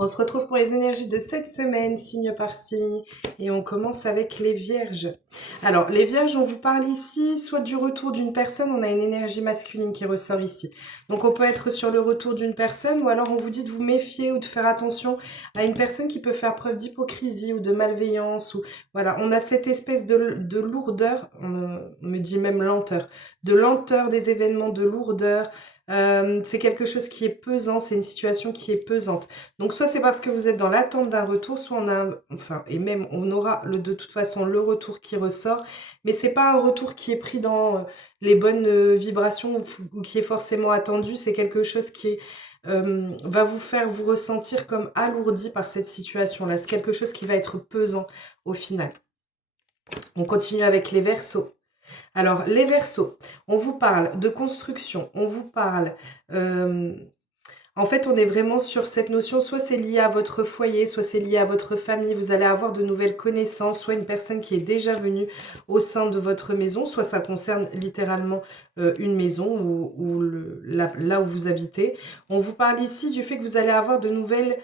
On se retrouve pour les énergies de cette semaine, signe par signe, et on commence avec les vierges. Alors, les vierges, on vous parle ici, soit du retour d'une personne, on a une énergie masculine qui ressort ici. Donc, on peut être sur le retour d'une personne, ou alors on vous dit de vous méfier ou de faire attention à une personne qui peut faire preuve d'hypocrisie ou de malveillance, ou voilà, on a cette espèce de lourdeur, on me dit même lenteur, de lenteur des événements, de lourdeur. C'est quelque chose qui est pesant, c'est une situation qui est pesante. Donc soit c'est parce que vous êtes dans l'attente d'un retour, soit on a, enfin, et même on aura de toute façon le retour qui ressort, mais c'est pas un retour qui est pris dans les bonnes vibrations ou qui est forcément attendu, c'est quelque chose qui est, va vous faire vous ressentir comme alourdi par cette situation-là. C'est quelque chose qui va être pesant au final. On continue avec les Verseaux. Alors, les Verseaux, on vous parle de construction, on vous parle... en fait, on est vraiment sur cette notion, soit c'est lié à votre foyer, soit c'est lié à votre famille, vous allez avoir de nouvelles connaissances, soit une personne qui est déjà venue au sein de votre maison, soit ça concerne littéralement une maison ou là où vous habitez. On vous parle ici du fait que vous allez avoir de nouvelles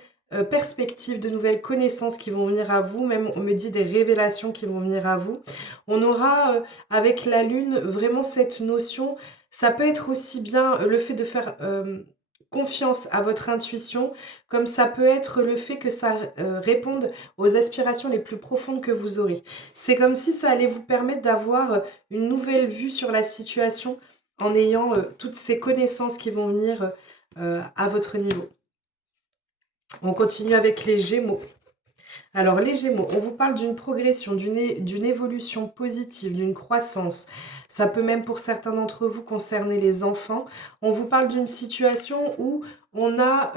perspectives, de nouvelles connaissances qui vont venir à vous, même on me dit des révélations qui vont venir à vous. On aura avec la lune vraiment cette notion, ça peut être aussi bien le fait de faire confiance à votre intuition, comme ça peut être le fait que ça réponde aux aspirations les plus profondes que vous aurez. C'est comme si ça allait vous permettre d'avoir une nouvelle vue sur la situation en ayant toutes ces connaissances qui vont venir à votre niveau. On continue avec les Gémeaux. Alors les Gémeaux, on vous parle d'une progression, d'une évolution positive, d'une croissance. Ça peut même pour certains d'entre vous concerner les enfants. On vous parle d'une situation où on a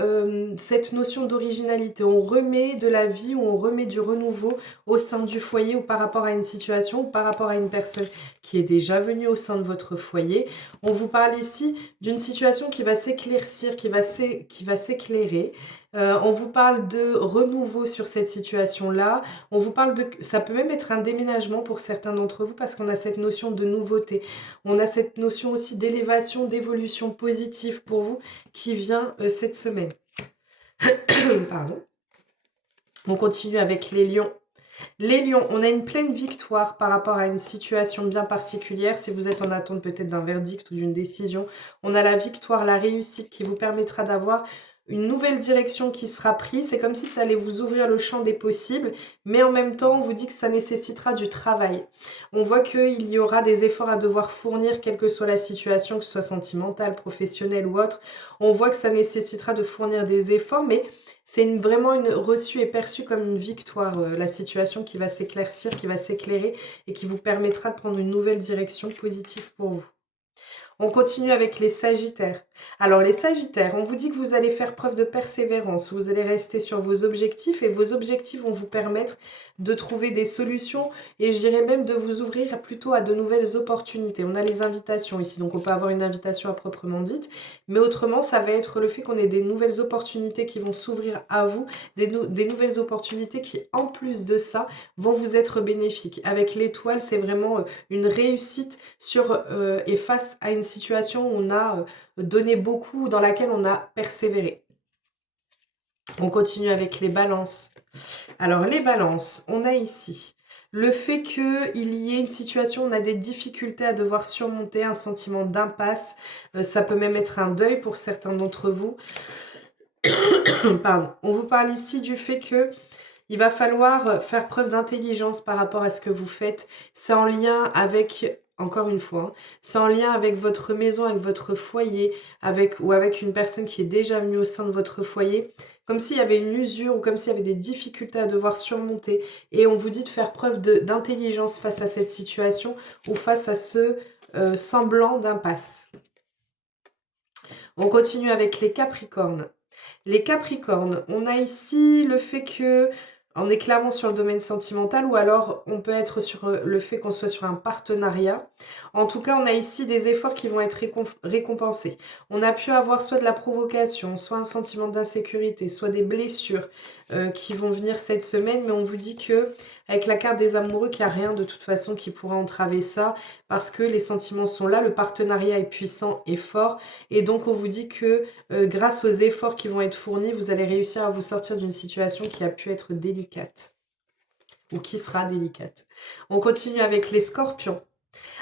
cette notion d'originalité. On remet de la vie ou on remet du renouveau au sein du foyer ou par rapport à une situation ou par rapport à une personne qui est déjà venue au sein de votre foyer. On vous parle ici d'une situation qui va s'éclaircir, qui va s'éclairer. On vous parle de renouveau sur cette situation-là. On vous parle de... Ça peut même être un déménagement pour certains d'entre vous parce qu'on a cette notion de nouveauté. On a cette notion aussi d'élévation, d'évolution positive pour vous qui vient cette semaine. Pardon. On continue avec les lions. Les lions, on a une pleine victoire par rapport à une situation bien particulière. Si vous êtes en attente peut-être d'un verdict ou d'une décision, on a la victoire, la réussite qui vous permettra d'avoir une nouvelle direction qui sera prise. C'est comme si ça allait vous ouvrir le champ des possibles, mais en même temps, on vous dit que ça nécessitera du travail. On voit qu'il y aura des efforts à devoir fournir, quelle que soit la situation, que ce soit sentimentale, professionnelle ou autre. On voit que ça nécessitera de fournir des efforts, mais c'est vraiment une reçue et perçue comme une victoire, la situation qui va s'éclaircir, qui va s'éclairer et qui vous permettra de prendre une nouvelle direction positive pour vous. On continue avec les Sagittaires. Alors les Sagittaires, on vous dit que vous allez faire preuve de persévérance, vous allez rester sur vos objectifs et vos objectifs vont vous permettre de trouver des solutions et je dirais même de vous ouvrir plutôt à de nouvelles opportunités. On a les invitations ici, donc on peut avoir une invitation à proprement dite, mais autrement ça va être le fait qu'on ait des nouvelles opportunités qui vont s'ouvrir à vous, des nouvelles opportunités qui en plus de ça vont vous être bénéfiques. Avec l'étoile, c'est vraiment une réussite sur et face à une situation où on a donné beaucoup, dans laquelle on a persévéré. On continue avec les balances. Alors les balances, on a ici le fait qu'il y ait une situation où on a des difficultés à devoir surmonter, un sentiment d'impasse. Ça peut même être un deuil pour certains d'entre vous. Pardon. On vous parle ici du fait que il va falloir faire preuve d'intelligence par rapport à ce que vous faites. C'est en lien avec, encore une fois, c'est en lien avec votre maison, avec votre foyer, ou avec une personne qui est déjà venue au sein de votre foyer. Comme s'il y avait une usure ou comme s'il y avait des difficultés à devoir surmonter. Et on vous dit de faire preuve d'intelligence face à cette situation ou face à ce semblant d'impasse. On continue avec les Capricornes. Les Capricornes, on a ici le fait que On est clairement sur le domaine sentimental ou alors on peut être sur le fait qu'on soit sur un partenariat. En tout cas, on a ici des efforts qui vont être récompensés. On a pu avoir soit de la provocation, soit un sentiment d'insécurité, soit des blessures qui vont venir cette semaine. Mais on vous dit que avec la carte des amoureux, qu'il n'y a rien de toute façon qui pourra entraver ça parce que les sentiments sont là, le partenariat est puissant et fort. Et donc, on vous dit que grâce aux efforts qui vont être fournis, vous allez réussir à vous sortir d'une situation qui a pu être délicate ou qui sera délicate. On continue avec les scorpions.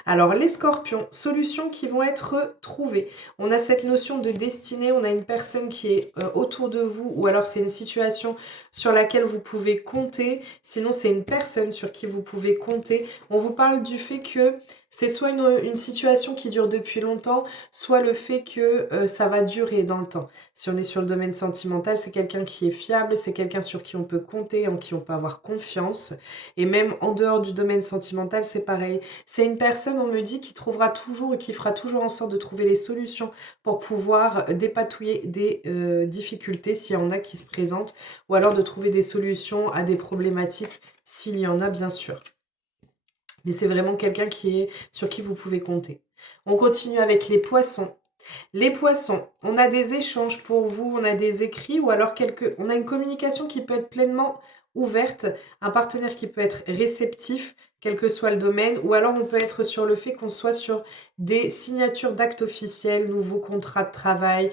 Alors les scorpions, solutions qui vont être trouvées. On a cette notion de destinée, on a une personne qui est autour de vous ou alors c'est une situation sur laquelle vous pouvez compter. Sinon c'est une personne sur qui vous pouvez compter. On vous parle du fait que c'est soit une situation qui dure depuis longtemps, soit le fait que ça va durer dans le temps. Si on est sur le domaine sentimental, c'est quelqu'un qui est fiable, c'est quelqu'un sur qui on peut compter, en qui on peut avoir confiance. Et même en dehors du domaine sentimental, c'est pareil. C'est une personne, on me dit, qui trouvera toujours et qui fera toujours en sorte de trouver les solutions pour pouvoir dépatouiller des difficultés s'il y en a qui se présentent, ou alors de trouver des solutions à des problématiques s'il y en a, bien sûr. Mais c'est vraiment quelqu'un sur qui vous pouvez compter. On continue avec les poissons. Les poissons, on a des échanges pour vous, on a des écrits ou alors on a une communication qui peut être pleinement ouverte, un partenaire qui peut être réceptif, quel que soit le domaine, ou alors on peut être sur le fait qu'on soit sur des signatures d'actes officiels, nouveaux contrats de travail,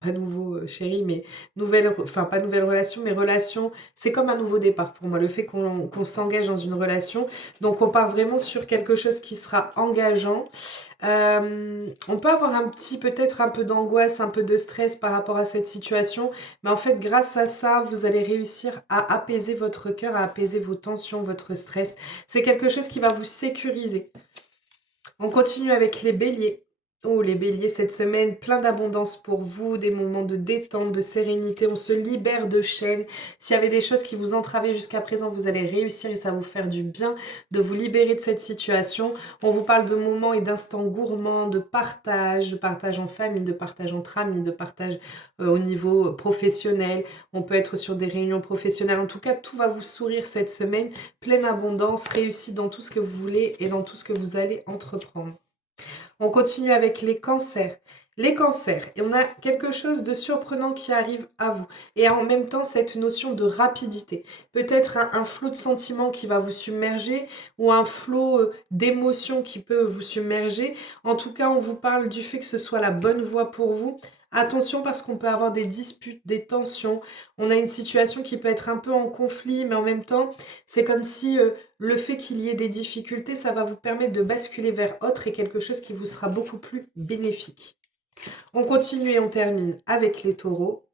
pas nouveau chéri, mais pas nouvelle relation, mais relation, c'est comme un nouveau départ pour moi, le fait qu'on s'engage dans une relation. Donc on part vraiment sur quelque chose qui sera engageant. On peut avoir peut-être un peu d'angoisse, un peu de stress par rapport à cette situation, mais en fait grâce à ça, vous allez réussir à apaiser votre cœur, à apaiser vos tensions, votre stress. C'est quelque chose qui va vous sécuriser. On continue avec les béliers. Oh, les béliers, cette semaine, plein d'abondance pour vous, des moments de détente, de sérénité, on se libère de chaînes. S'il y avait des choses qui vous entravaient jusqu'à présent, vous allez réussir et ça va vous faire du bien de vous libérer de cette situation. On vous parle de moments et d'instants gourmands, de partage en famille, de partage entre amis, de partage au niveau professionnel. On peut être sur des réunions professionnelles. En tout cas, tout va vous sourire cette semaine. Pleine abondance, réussite dans tout ce que vous voulez et dans tout ce que vous allez entreprendre. On continue avec les cancers. Les cancers, et on a quelque chose de surprenant qui arrive à vous. Et en même temps, cette notion de rapidité. Peut-être un flot de sentiments qui va vous submerger ou un flot d'émotions qui peut vous submerger. En tout cas, on vous parle du fait que ce soit la bonne voie pour vous. Attention parce qu'on peut avoir des disputes, des tensions. On a une situation qui peut être un peu en conflit, mais en même temps, c'est comme si le fait qu'il y ait des difficultés, ça va vous permettre de basculer vers autre et quelque chose qui vous sera beaucoup plus bénéfique. On continue et on termine avec les taureaux.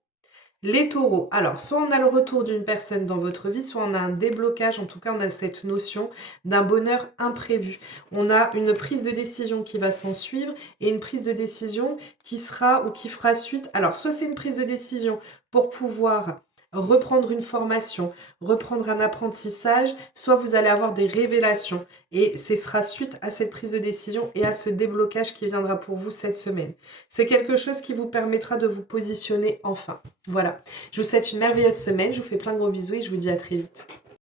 Les taureaux, alors soit on a le retour d'une personne dans votre vie, soit on a un déblocage, en tout cas on a cette notion d'un bonheur imprévu. On a une prise de décision qui va s'en suivre et une prise de décision qui sera ou qui fera suite. Alors soit c'est une prise de décision pour pouvoir reprendre une formation, reprendre un apprentissage, soit vous allez avoir des révélations et ce sera suite à cette prise de décision et à ce déblocage qui viendra pour vous cette semaine. C'est quelque chose qui vous permettra de vous positionner enfin. Voilà, je vous souhaite une merveilleuse semaine, je vous fais plein de gros bisous et je vous dis à très vite.